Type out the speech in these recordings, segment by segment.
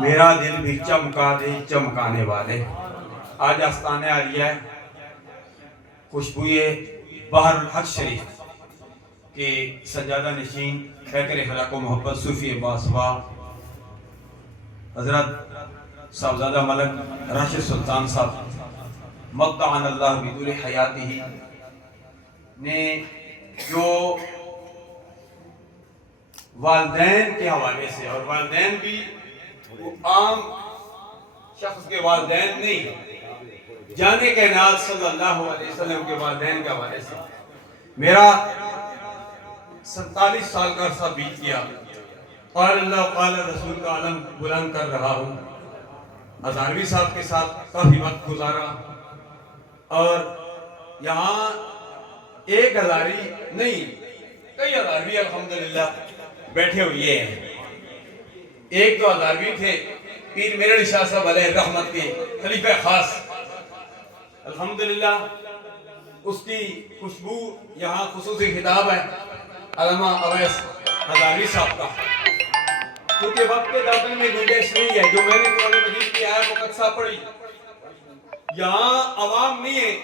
میرا دل بھی چمکا دے چمکانے والے. آج آستانے عالیہ ہے خوشبوئے بحر الحق شریف کے سجادہ نشین پیکر اخلاق و محبت صوفی باسوا حضرت صاحبزادہ ملک راشد سلطان صاحب مدعن اللہ بدول حیاتی نے جو والدین کے حوالے سے، اور والدین بھی وہ عام شخص کے والدین نہیں، جانے کائنات صلی اللہ علیہ وسلم کے والدین کے حوالے سے میرا 47 سال کا عرصہ بیت گیا. قال اللہ قال رسول کا علم بلند کر رہا ہوں. ہزاروی صاحب کے ساتھ کافی وقت گزارا، اور یہاں ایک ہزاری نہیں کئی ہزاروی الحمدللہ بیٹھے ہوئے ہیں. ایک تو ہزاروی تھے پیر میرڑ شاہ صاحب علیہ رحمت کے خلیفہ خاص، الحمدللہ اس کی خوشبو یہاں خصوصی خطاب ہے علامہ اویس ہزاروی صاحب کا. کیونکہ وقت کے دادن میں گنجائش نہیں ہے، جو میں نے قرآن مجید کی آیت وقت صاحب پڑھی، یہاں عوام نہیں ہے،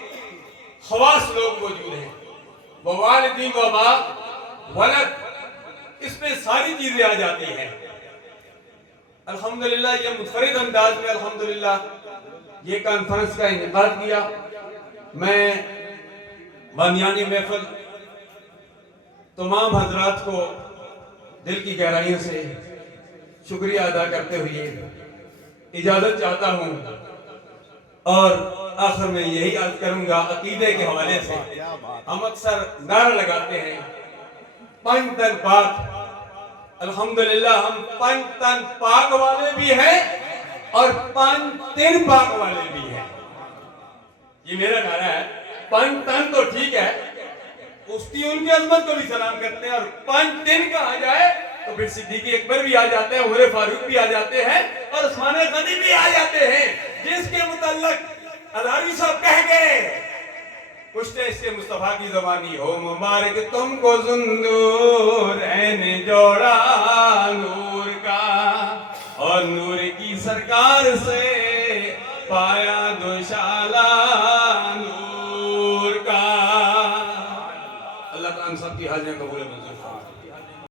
خواص لوگ موجود ہیں. ووالدین وما ولد، اس میں ساری چیزیں آ جاتی ہیں. الحمدللہ یہ منفرد انداز میں الحمدللہ یہ کانفرنس کا انعقاد کیا. میں بانیانی محفل تمام حضرات کو دل کی گہرائیوں سے شکریہ ادا کرتے ہوئے اجازت چاہتا ہوں، اور آخر میں یہی عرض کروں گا عقیدے کے حوالے سے. ہم اکثر نعرہ لگاتے ہیں پنج تن پاک، الحمدللہ ہم پنج تن پاک والے بھی ہیں اور پنج تن پاک والے بھی ہیں. یہ میرا نعرہ ہے. پنج تن تو ٹھیک ہے، مفتی ان کی عظمت کو بھی سلام کرتے ہیں، اور پنج تن کا آ جائے تو پھر صدیق اکبر بھی آ جاتے ہیں، عمر فاروق بھی آ جاتے ہیں، اور عثمان غنی بھی آ جاتے ہیں، جس کے متعلق ہزاروی صاحب کہہ گئے پشتے اس کے مصطفیٰ کی زبانی ہو مبارک تم کو زندور عین جوڑا نور کا، اور نور کی سرکار سے پایا دوشالہ نور کا. اللہ تعالیٰ ہم سب کی حاضریاں قبول منظور